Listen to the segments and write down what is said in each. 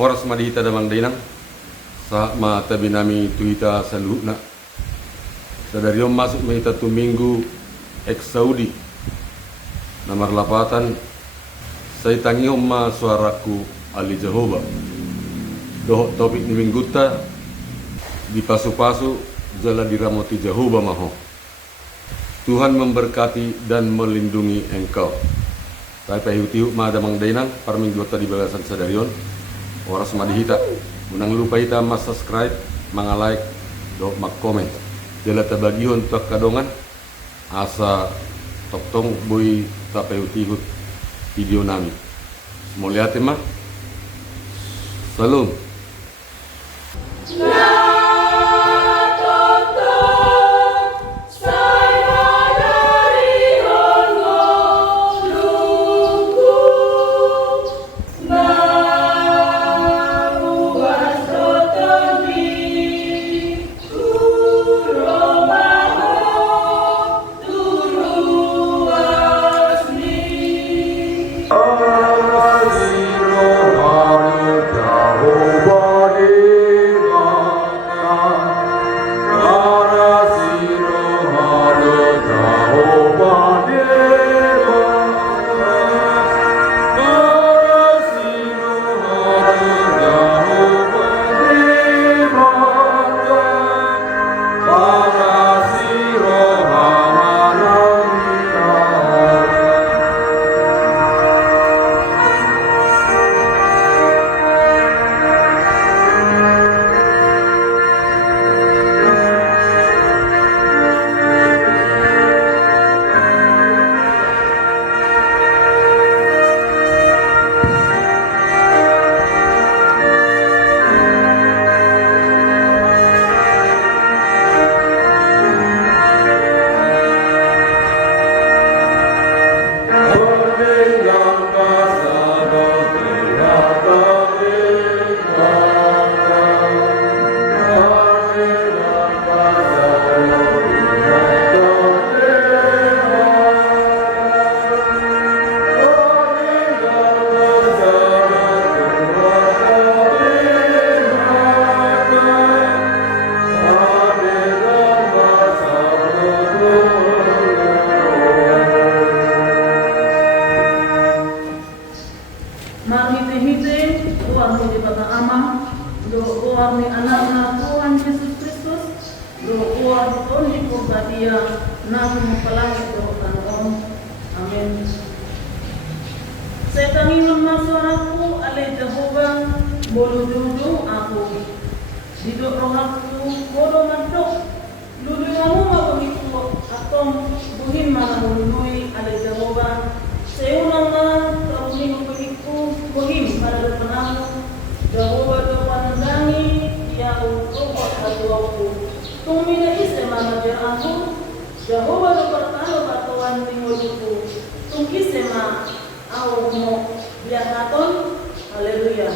Horas madihita damang dainang sa mata binami tuhita sa luhna. Sa dari masuk mahita tu minggu ex Saudi na marlapatan sa itangihom ma suaraku ali Jehovah. Dohok topik ni mingguta di pasu-pasu jala diramoti Jehovah maho. Tuhan memberkati dan melindungi engkau. Saya pahiu-tihu ma damang dainang parming dua tadi bagasan sadarion. Oras madihita. Unang lupa hita mas subscribe, mga like, do mag comment. Jala tabagihon tuak kadongan asa toktong boy tapahiu-tihu video nami. Muliate mah. Salam. Mahite-hite, Tuhan di batang amang, doa ni anak Tuhan Yesus Kristus, doa Tuhan di dia, nabi mempelai doa Tuhan. Amin. Setan ingin suaraku, ale Jehovah, bolu duduk aku, duduk rohaku, bodo mantuk, lulu kamu mau begitu, atau buhin mana mulunui ale Jehovah, seunang kamu begitu, buhin pada penamu, Jehovah doa pandangi, ya Allah aku, tumina isi mana jeramu, Jehovah doa pertama batuan mingguku, tungki sema, aku mau biar naton, haleluya.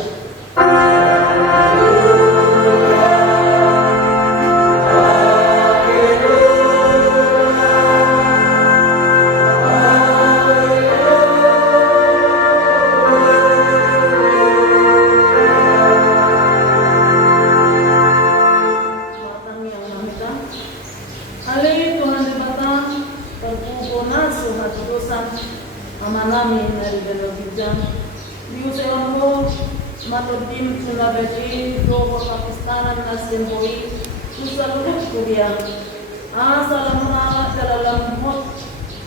Amanami dari dalam hijau, diusahamu matodim sulabedi dobo Pakistanan nasemboi susah kuliah. Assalamu alaikum dalam hot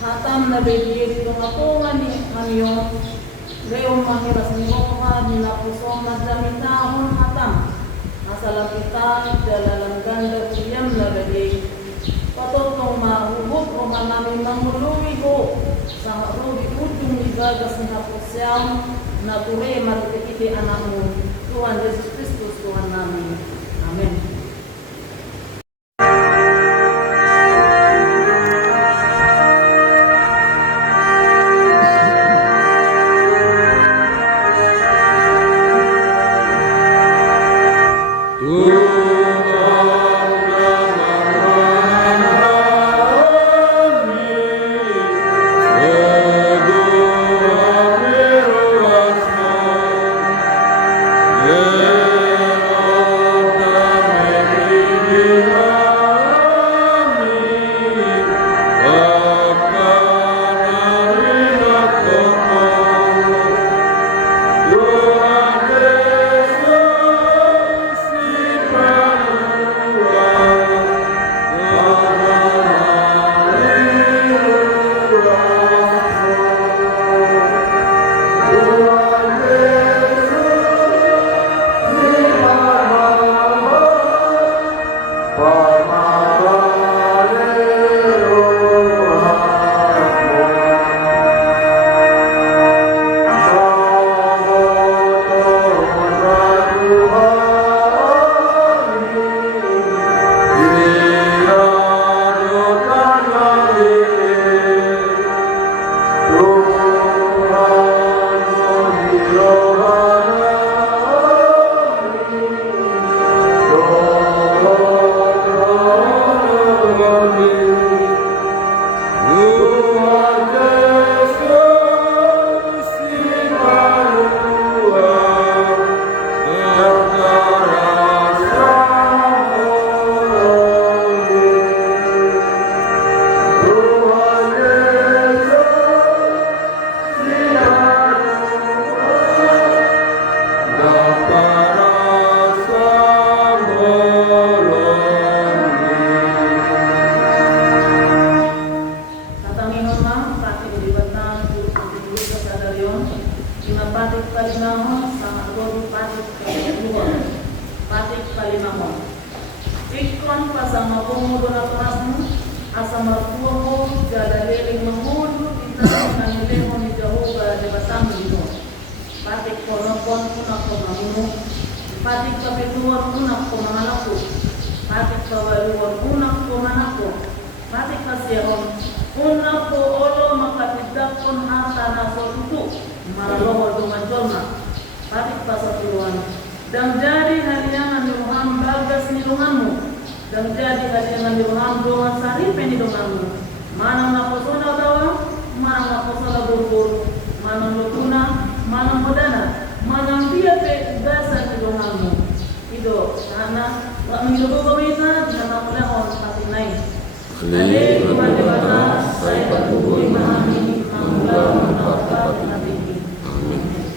hatam nabedi di tungapungan ni kamiyo. Leom mahiras ni Muhammad ni napusom madamintahon hatam. Asal kita dalam ganda kuyam nabedi. Patotong mahubog o manami manguluwi ko sa rodi ujung igagas ni Hapusyam na ture marutikiti anakmu Tuhan Yesus Kristus Tuhan namin. Amen. Yeah. kalimahon. Ikon pasama mo doon at rasmo, asa martuwa mo, jadaliling mamulo, dito na nilemo ni Jehovah de Batang dito. Patik ponopon punak ko mamuno, patik kapituan punak ko manganako, patik kawaluan punak ko manako, patik kasihon, punak ko olo makatidak pun hata na sotutu, maraloho dumanjolna, patik pasatuan. Dan jadi haliangan niruham bagas niruhammu, dan jadi haliangan niruham doang saripe niruhammu. Manang naposona dawa, manang naposona burbur, manang lutuna, manang modana, manang dia pe gasa niruhammu. Ido, karena mengiruhu kawita, karena oleh pasti naik. Ale, Tuhan dewata, saya bertubuh memahami, mengulang menapar nabi. Amin.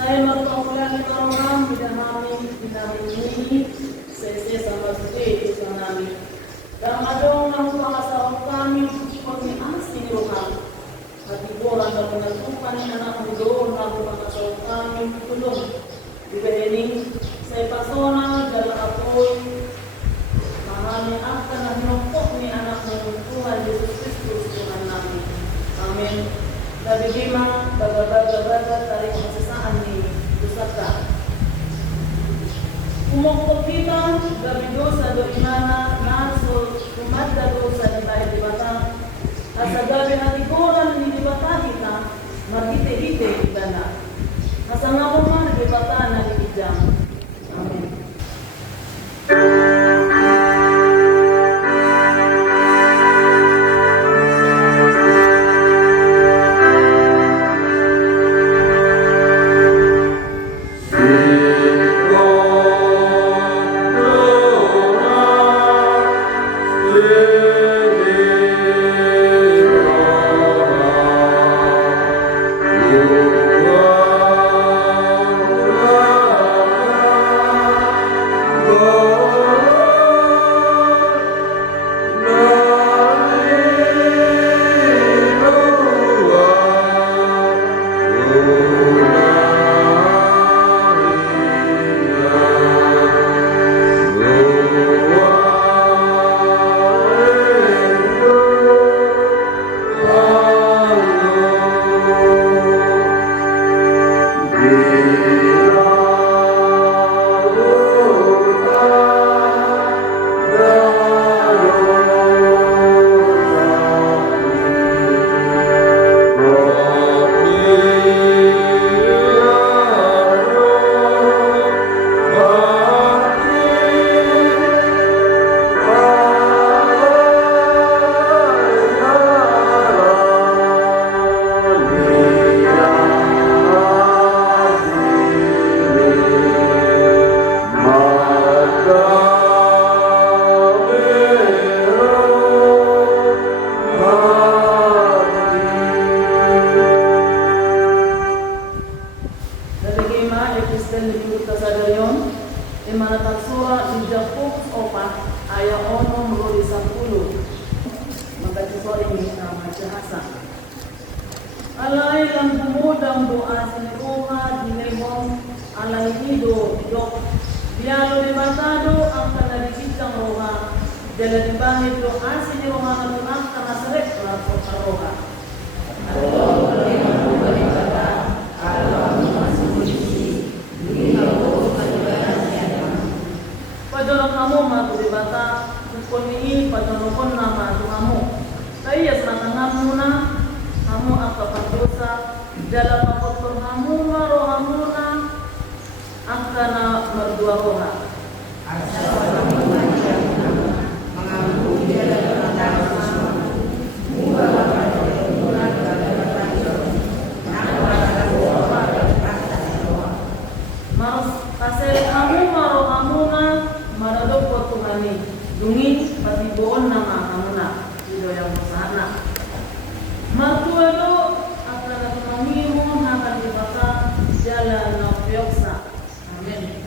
Saya mengkumpulkan orang tidak kami ini saya sama seperti itu kami. Dan ada orang bahasa kami seperti asli orang. Hati orang dan menentukan anak muda orang bahasa kami belum. Juga ini saya pasona jalan apoi. Mahami akan menyokok ni anak Tuhan Yesus Kristus Tuhan kami. Amin. Dari lima baga-baga tarik kesesaan di pusaka. Umok kita dari dosa dari mana nasul kumada dosa di baik di batang. Asa gabi hati koran di batang kita magite-hite kita na. Asa ngapon di batang na di kijang. Amin. asin ruha dinebong alay hido dok bialo de batado ang kanadikitang roha dala di bahid do asin roha ngatuang kanasarek lapo roha padorong kamu matu di bata kuni padorong nama tu kamu kaya semangat na kamu apa berdosa dalam kotor kamu rohamuna angkana berdua roha Mas kasih kamu rohamuna maradok Tuhani dungi patiboon nama kamu na ilo yang sana Martua do akan mengimu akan dibaca jalan nafioksa. Amin.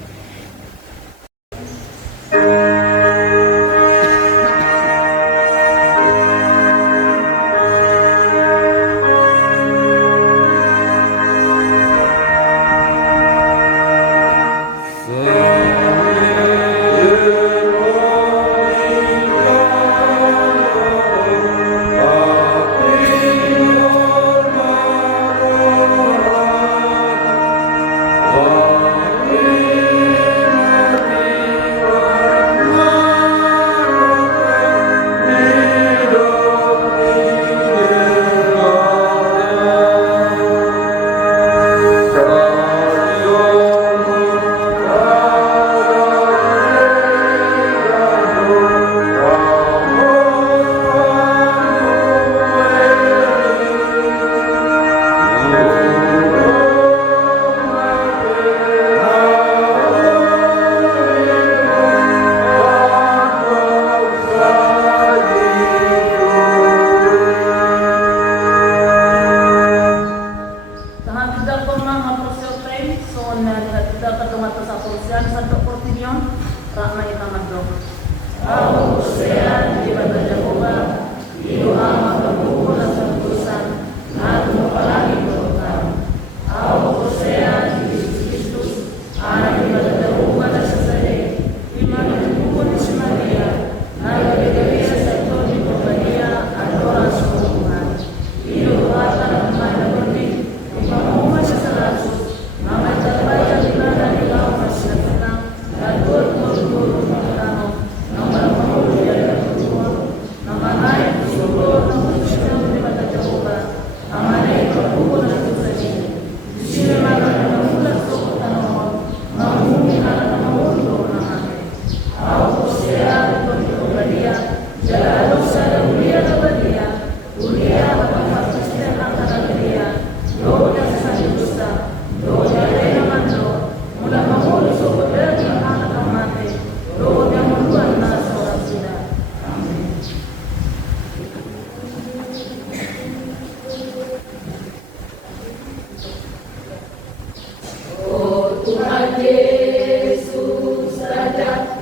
Yesus saja,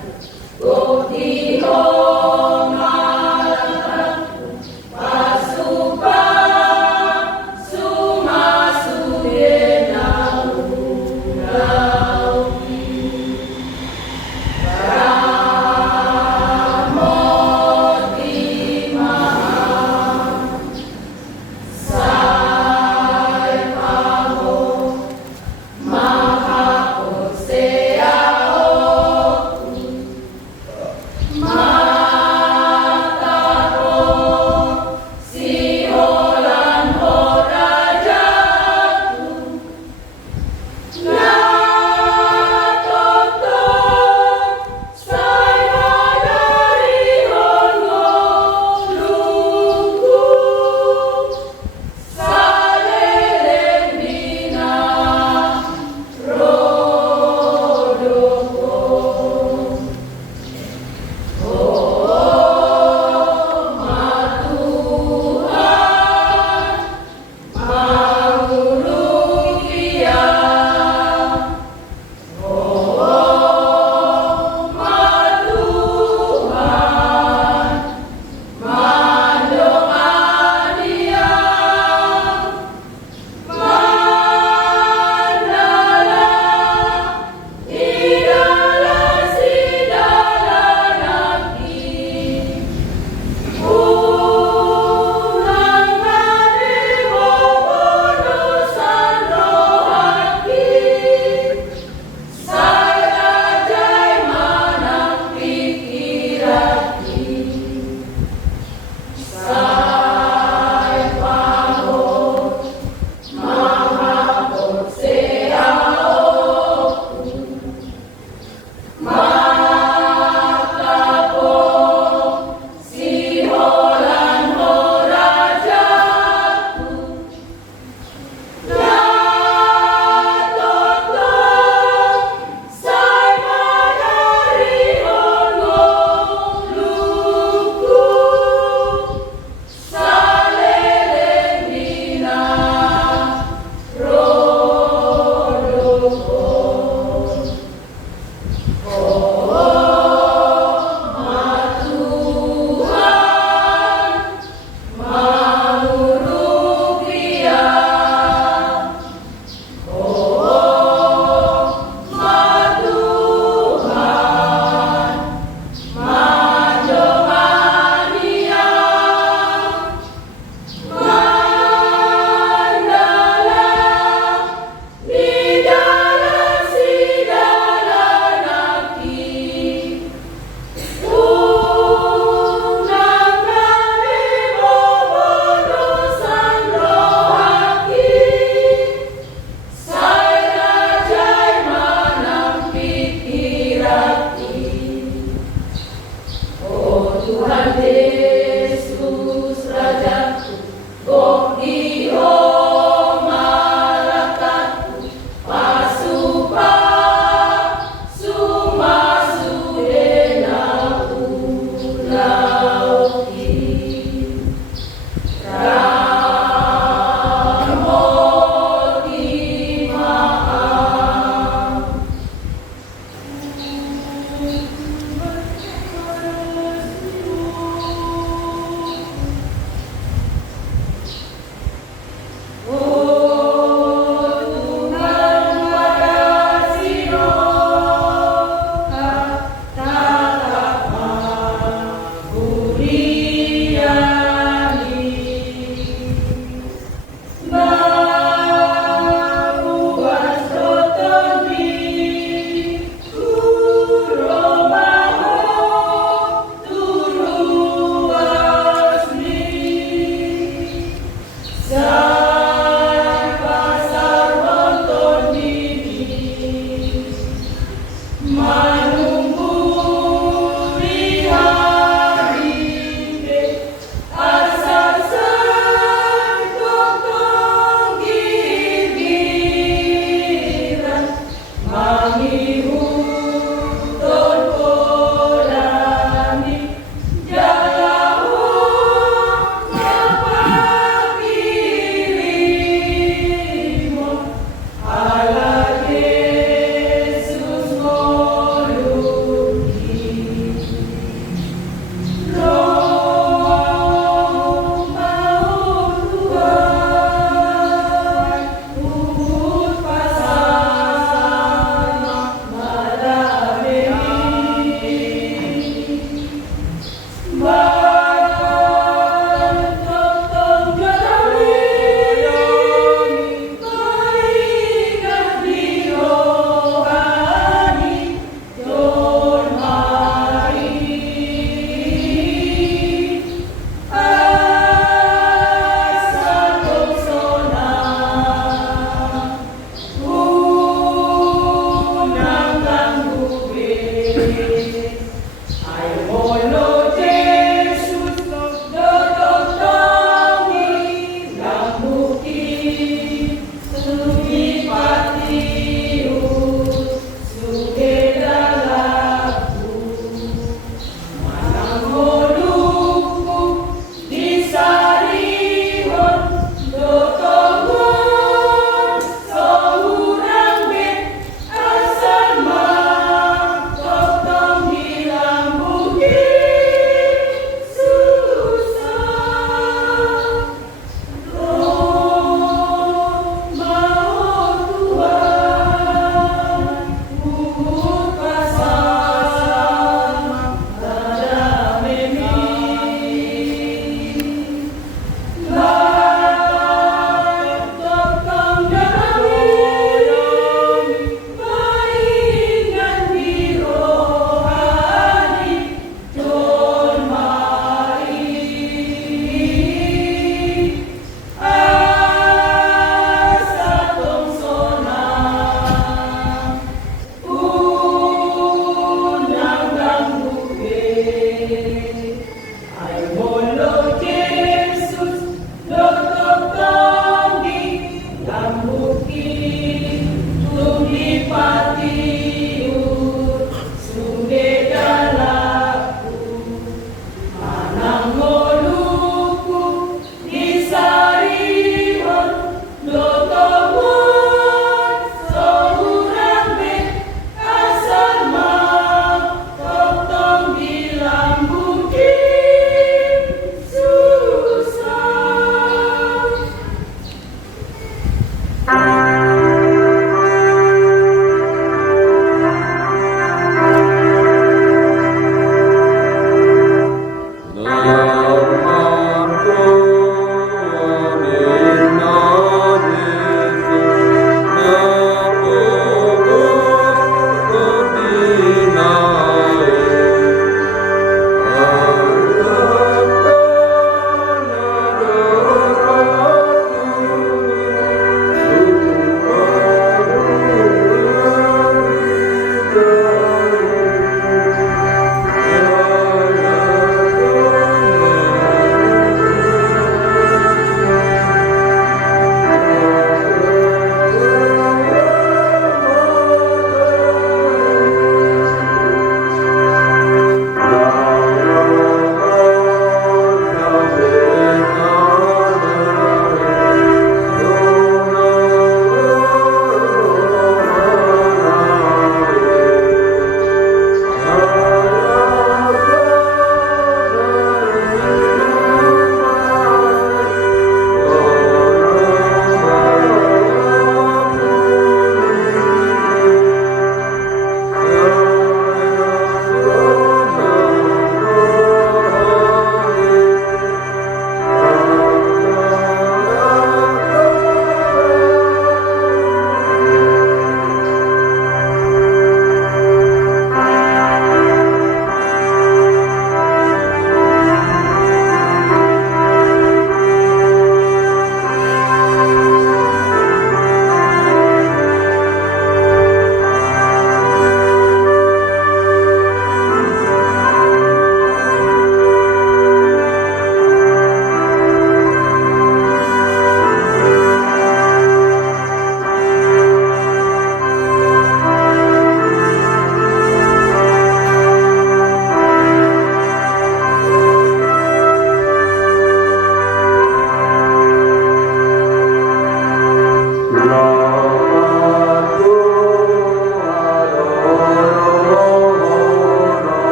kau di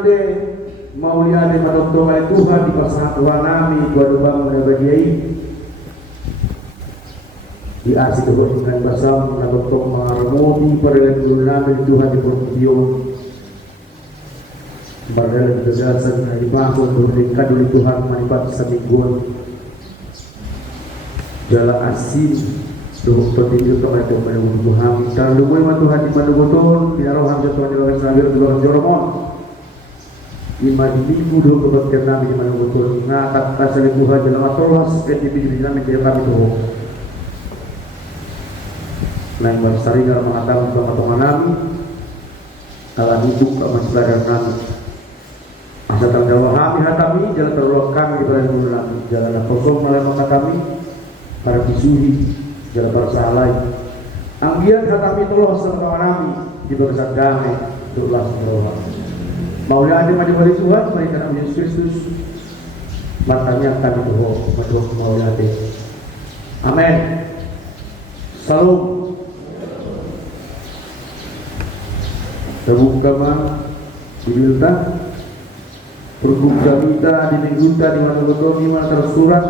ante mauliane madontongan Tuhan di pasangan Tuhan nami Tuhan bang menabadiai di asik kebetulan basam nadontong marmoti pada dulu nami Tuhan di Provinsi Bardala kegagasan di bangsa berikan dulu Tuhan manipat samingguan jala asin Duhuk petinju kepada Tuhan Tuhan dan lumui Tuhan di mana betul pinarohan Tuhan di bawah sabir di bawah joromon lima minggu dulu kebaktian kami di mana betul ngatak kasih Tuhan dalam atolas seperti di dalam media kami tuh lain bersari dalam mengatakan Tuhan kami kalau hidup masih belajar kami masa tanggung kami hatami jalan terlalu kami di pada dulu kami jalan kosong melakukan kami para bisuhi jalan bersalah ambian hatami telah serta kami di barisan damai turlah semua maulah ada maju bari Tuhan mereka Nabi Yesus Kristus matanya kami tuh berdoa maulah ada amin salam terbuka mah dibilta berbuka kita di mingguta di mana betul di mana tersurat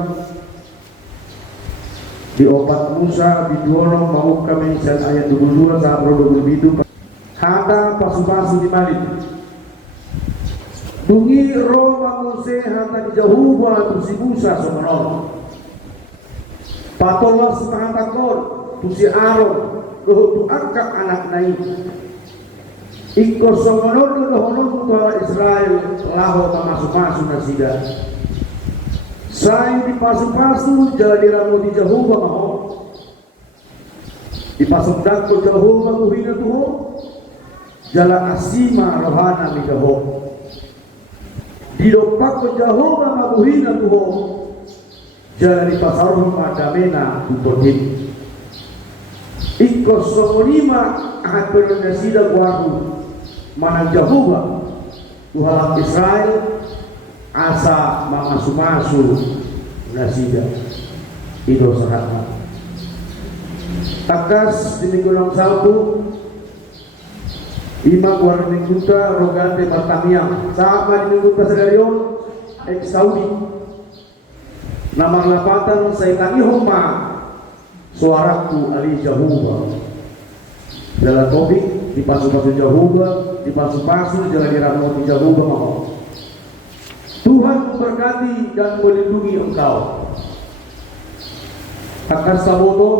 di obat Musa di Duono mau kami ayat 22 sampai 27 hata pasu-pasu di Malik dungi Roma Mose hata di Jahuba tu si Musa semenon patolah setengah takon tu si Aaron tu angkat anak naik ikut semenon tu Israel laho masuk-masuk nasida saya di pasu-pasu jalan diramu di Jahuba maho di pasuk dakko Jahuba muhina tuho jalan asima rohana mi Jahuba di dopak ke Jahuba muhina tuho jalan di pasarum madamena tupotin ikut songonima ahat pernasida kuaku mana Jahuba tuhalak Israel asa masu-masu nasida itu sangat takas di minggu yang Sabtu imam warna mingguta rogante Batamiang sama di mingguta Sedarion Saudi nama lapatan saya tangi homa suaraku Ali Jahuba jalan topik di pasu-pasu Jahuba di pasu-pasu jalan di Jahuba mau Tuhan memberkati dan melindungi engkau. Takkan saboto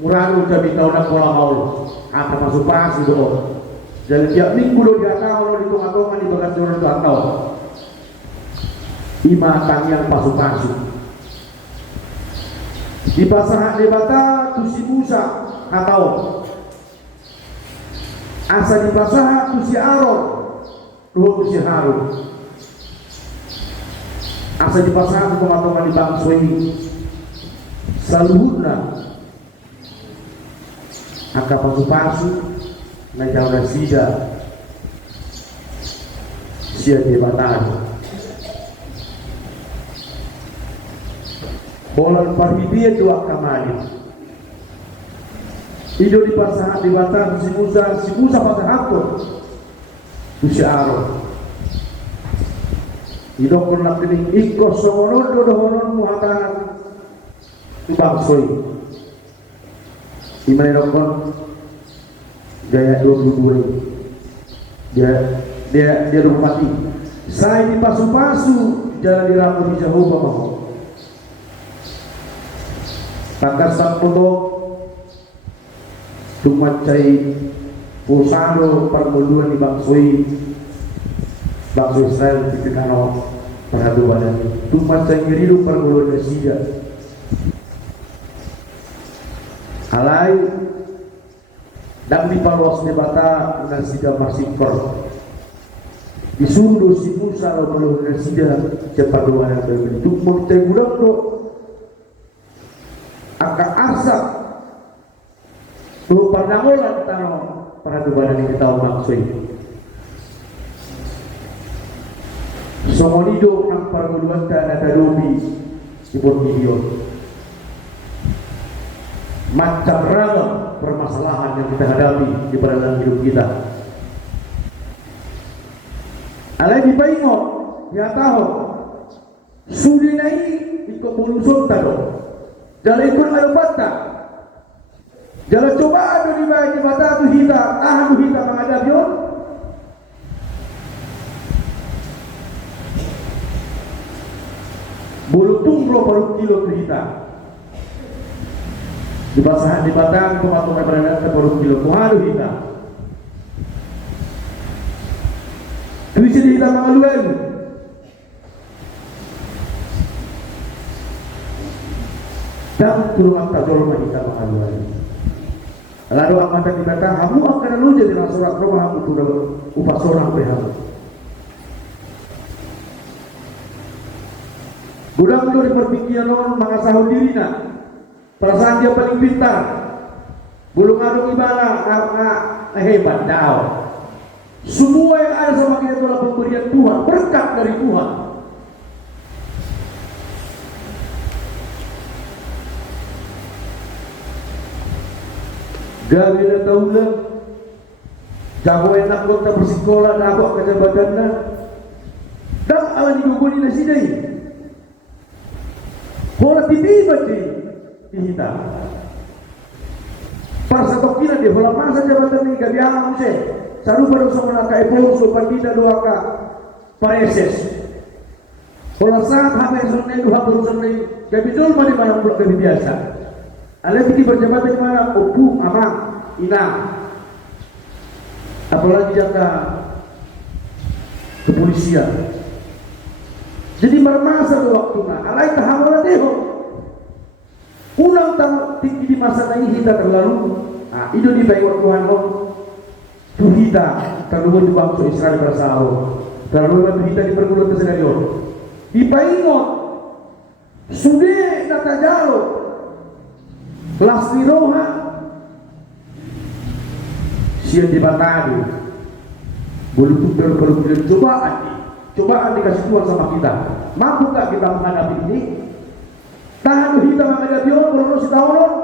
muranu kami tahu nak pola maul. Apa masuk pas itu? Jadi tiap minggu lo dia tahu lo ditongan-tongan di bagas orang tu tahu. Ima tangian pasu-pasu. Di pasangan debata tu si Musa atau asa di pasangan tu si Aaron, tu si Harun. Asa di pasangan teman-teman di bangsa ini saluhuna angka pasu-pasu na jalan sida sia debatan bolan parhibia dua kamali ido di pasangan debatan si Musa pasangan tu si Aaron idok pernah kening ikut somonon dodohonon muhatanan bangsoi di mana dokon gaya 22 dia mati saya di pasu-pasu jalan di rambut di jauh mau takas sampo tumacai pusano permuluan di bangsoi bangsa Israel dipikano perhaduan itu macam ngiridu perguluan nasida alai dan di palos debata nasida masikor disundu si Musa perguluan nasida cepaduan yang berbeda itu mentegulang do angka asap tuh pandangolan tanah perhaduan yang kita tahu maksud somonido ng parguluanta na talubi di Borneo macam ragam permasalahan yang kita hadapi di dalam hidup kita Alay di paingo, ya tahu. Sudi nai ikut bulusong tado. Jalan ikut alubata. Jalan coba ada di bawah mata tu hita, tahan tu hita menghadap yon. Bulu tungro baru kilo tu hita. Di basahan di batang pematung berada baru kilo tu haru hita. Tu isi hita mengaluan. Dan turun tak jolong hita mengaluan. Lalu akan dikata, kamu akan lalu jadi surat rumah kamu turun upah seorang pehamu. Budak itu berpikiran orang mengasah diri nak. Perasaan dia paling pintar. Belum ada ibadah, hebat, dah. Semua yang ada sama kita adalah pemberian Tuhan, berkat dari Tuhan. Gawina tahulah, jago enak kota bersikolah, nak kerja badannya. Dan ala diguguni nasi dai. Hola tiba di kita. Para satokina di hola masa jabatan ni gabiang muse. Saru baru sama nak epon so pandita doaka pareses. Hola saat hamil sunai dua baru sunai gabidol mana pula gabi biasa. Alat ini berjabatan di mana? Opu, amang, inang. Apalagi jangka kepolisian. Jadi bermasa waktu na. Alai tahamola deho. Unang tang tinggi di masa na hita terlalu. Itu di baik Tuhan lo. Tu hita kalau di bangsa Israel bersahur. Terlalu waktu hita di perguruan kesedario. Di paingot. Sudah nata jalo. Kelas roha siap dibatasi. Boleh tutur perlu cobaan dikasih Tuhan sama kita. Mampu tak kita menghadapi ini? Tahan kita menghadapi orang kalau si tahu orang.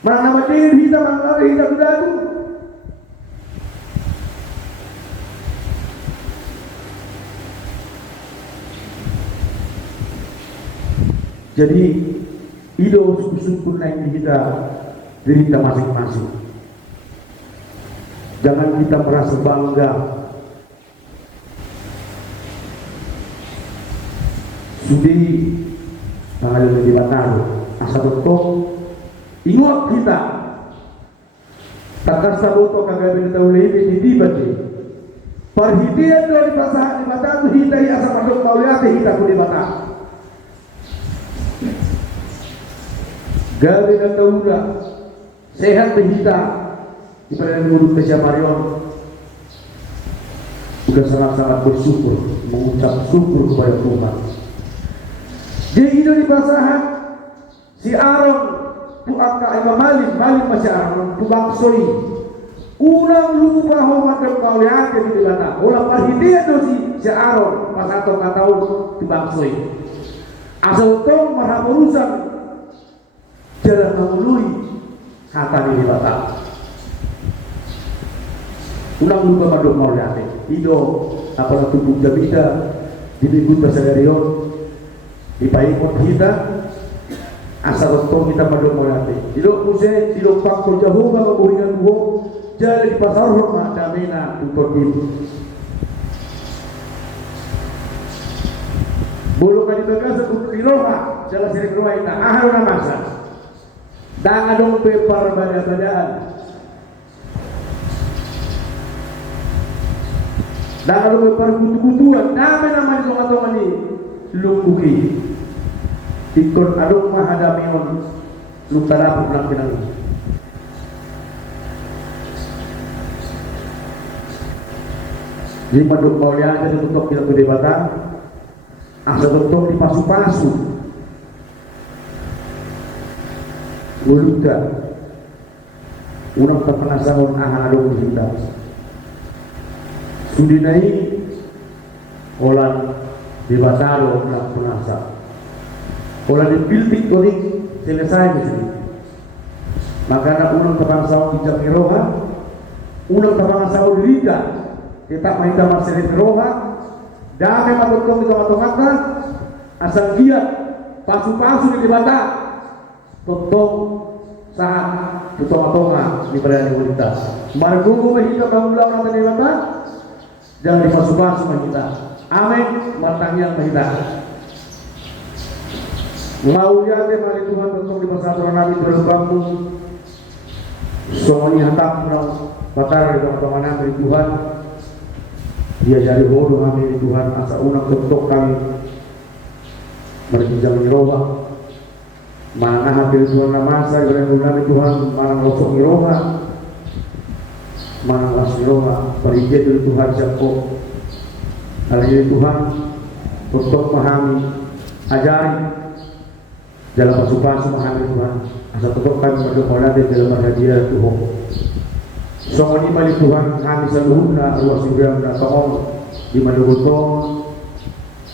Mana nama diri kita menghadapi kita sudah itu. Jadi hidup sungguh-sungguh naik kita diri kita masing-masing. Jangan kita merasa bangga. Sudi tanggal lebih batal. Asal betul ingat kita. Takkan saboto kagak bisa tahu lebih di bati. Perhatian dari pasangan di mata tu kita asal masuk tahu lihat kita pun di mata. Gawe dan tahulah sehat kita di pada mulut Mesya Marion juga sangat-sangat bersyukur, mengucap syukur kepada Tuhan. Dia hidup di pasahan si Aaron tu angka Imam Malik masih Aaron tu bangsoi ulang lupa homat dan kauliat di belakang ulang perhatian tu si Aaron pas atau katau tu bangsoi asal tong marah urusan jalan mengului kata di batak. Ulang lupa madok mau lihat. Ido apalah tubuh jabida di minggu tersadarion di paikot kita asal tong kita madok mau lihat. Ido kuse ido pakko jauh bang buhinan buho jalan di pasar rumah damena tutup itu. Bulu kali bekas untuk di rumah jalan sering rumah kita ahal masa. Tangan dong pepar badan-badan. Tangan dong pepar kutu-kutuan. Nama-nama di tengah-tengah ini lungkuki. Ikut adong mahadami on luktara pulang pinang. Jadi maduk kaulian jadi tutup kita perdebatan. Asal tutup di pasu-pasu. Luluka unang penasaran ahadong kita sudinai olan di batalo unang penasa olan di piltik kolik selesai di sini maka nak unang penasaran di Jakiroha unang penasaran di Rida kita minta masalah roha, damai matutong di tengah-tengah, asal dia pasu-pasu di bata, totong saat di tengah-tengah di perayaan kita. Margugu mahita kamulang natin di bata, jangan di pasu-pasu mahita. Amin, matangnya mahita. Lauya de mali Tuhan totong di pasaturan nabi berbambu. Semuanya hantam batar di tengah-tengah nabi Tuhan. Dia jadi bodoh kami Tuhan, asa unang tutok kami berbincang ngiroha mana hati Tuhan namasa dengan kami Tuhan, mana ngosok ngiroha mana ngas ngiroha perikir dari Tuhan siapa kali ini Tuhan tutok memahami ajari dalam pasu-pasu memahami Tuhan asa tutok kami berdoa dalam hadiah Tuhan. So ini mali Tuhan kami selalu na ruas ibrahim na taong di malugutong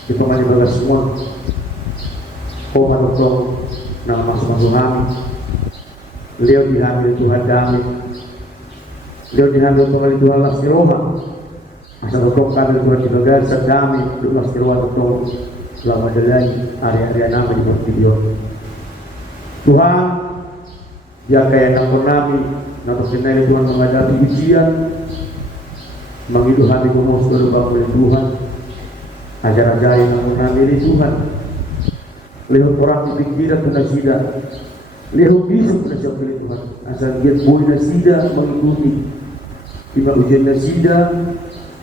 ito mali bagas mo o matutong na masuk kami leo dihamil Tuhan dami leo dihamil Tuhan las kiroha asa tutok kami Tuhan dibagas sa dami las kiroha tutong lama dalay area-area namin di video Tuhan dia kaya namun namin Namun kenal Tuhan menghadapi ujian, mengidu hati kumus berubah oleh Tuhan, ajar-ajar yang mengambil Tuhan. Lihat orang di pikiran kena sida, lihat bisa kena siapa Tuhan. Asal dia boleh nasida mengikuti, tiba ujian nasida,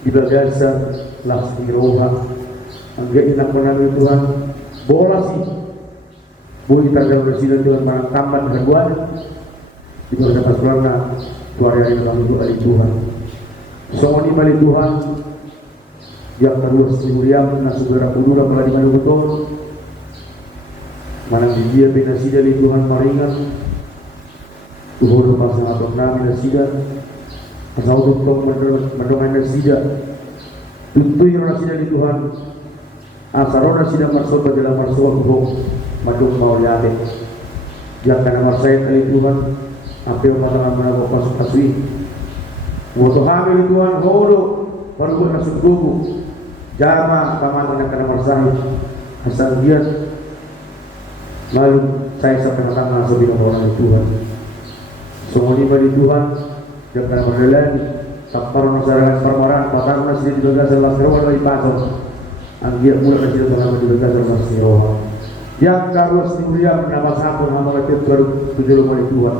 tiba dasar langsung roha. Angkat ini nak mengambil Tuhan, bola sih, boleh terjadi nasida Tuhan menangkapan haduan. Itu dapat karena suara yang kami doa Tuhan. Semua ini balik Tuhan yang kedua semuliam na saudara kudura pala di mana betul. Manang di dia binasida di Tuhan maringan. Tuhan pasang atau nami nasida. Asal untuk mendongan nasida. Tuntui nasida di Tuhan. Asal nasida masuk ke dalam masuk Tuhan. Madung mau lihat. Jangan nama saya kali Tuhan. Apel matang mana bapak kasih, waktu hamil Tuhan hodo, perlu nasib gugu, jama kaman nak kena marsai, asal dia, lalu saya sampai datang nasib dengan orang Tuhan, semua ini bagi Tuhan, jangan berjalan, tapar masyarakat permaran, patah masih di dalam sebelah seruan dari pasar, anggiat mulai kecil dalam di dalam masih roh, yang karus mulia nama satu nama itu baru tujuh oleh Tuhan.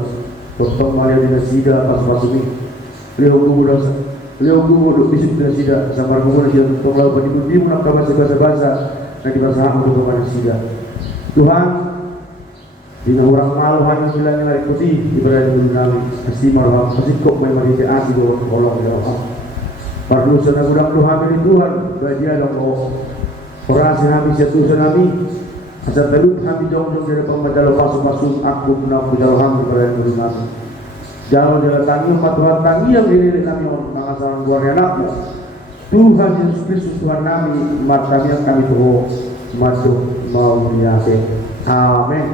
Untuk malia di nasida pas ini, beliau kubu bisip di nasida, sama kubu dia untuk lalu bagi dia menangkap bahasa dan di bahasa aku untuk nasida. Tuhan, dina orang malu hanya bilang yang ikuti ibarat nabi, kasih marwah, kasih kok memang di asih doa Allah ya Allah. Perlu sana gudang Tuhan Tuhan, bahagia dong orang sih habis jatuh nabi. Asal tadi kami jauh-jauh dari pembaca pasuk-pasuk aku nak berjauh kami berada di rumah. Jauh jalan tangi umat Tuhan tangi yang diri kami mengasaran keluarga anakmu. Tuhan Yesus Kristus Tuhan kami, umat kami yang kami tuh masuk mau diase. Amin.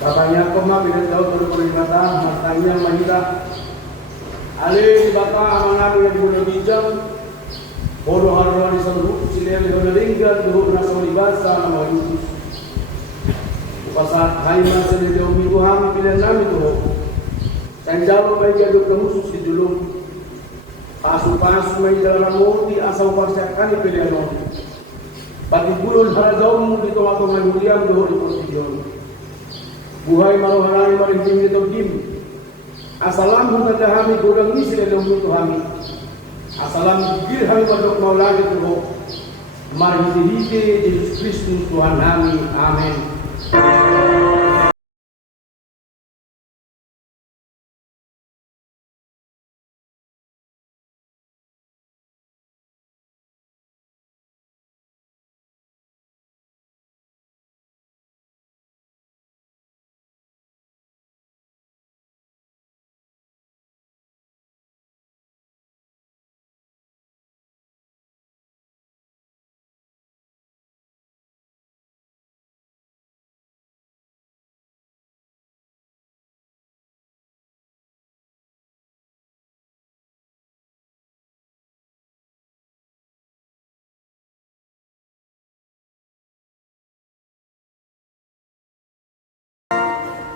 Katanya koma bila tahu berperingatan matanya mahita. Ali bapa amanah yang dibunuh bijam. Bodoh haruan disebut silih dengan linggar dulu nasa libasa nama Yesus. Pasal hai masa dia minggu ham bila nami tu. Dan jauh bagi aduk kemusus di dulu. Pasu-pasu mai jalan murti asal pasyakan pilihan orang. Bagi bulun harazau di tengah muliam dulu di posisi. Buhay maluharani maring tinggi itu dim. Asalam hong kadahami gudang isi dalam mutu hami. Asalam gigir hami padok maulagi tuho. Mari hiti Yesus Kristus Tuhan kami. Amin.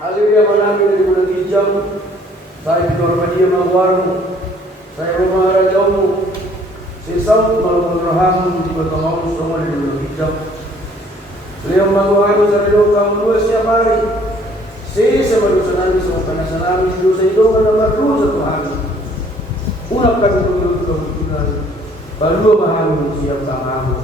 Haleluya malam ini di bulan hijau. Saya di Normandia Mawar. Saya rumah rajamu. Sesau malam raham di kota mau semua di bulan hijau. Beliau menguasai sarido kamu dua setiap hari. Saya berusaha semua karena salami dosa itu menambah dosa Tuhan. Unap kami kebetulan. Baru bahan siap tanganmu.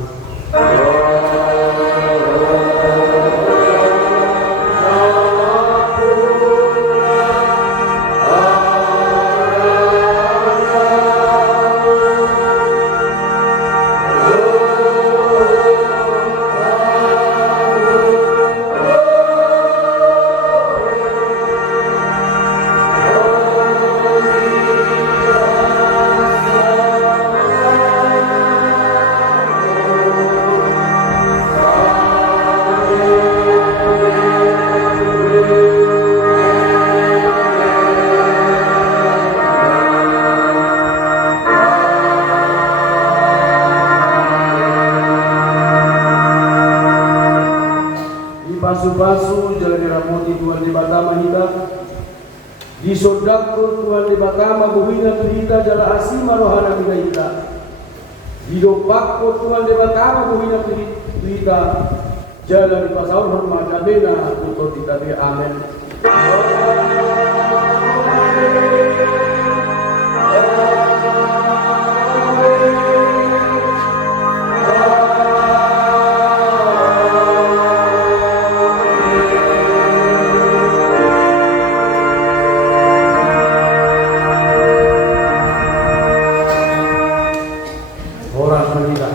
basu jalan ramoti Tuhan di batama hita di sodakko Tuhan di batama buhina hita jala asima rohana hita di dopakko Tuhan di batama buhina hita jala di pasau hormat kabena untuk ditabi amin. Orang meninggal.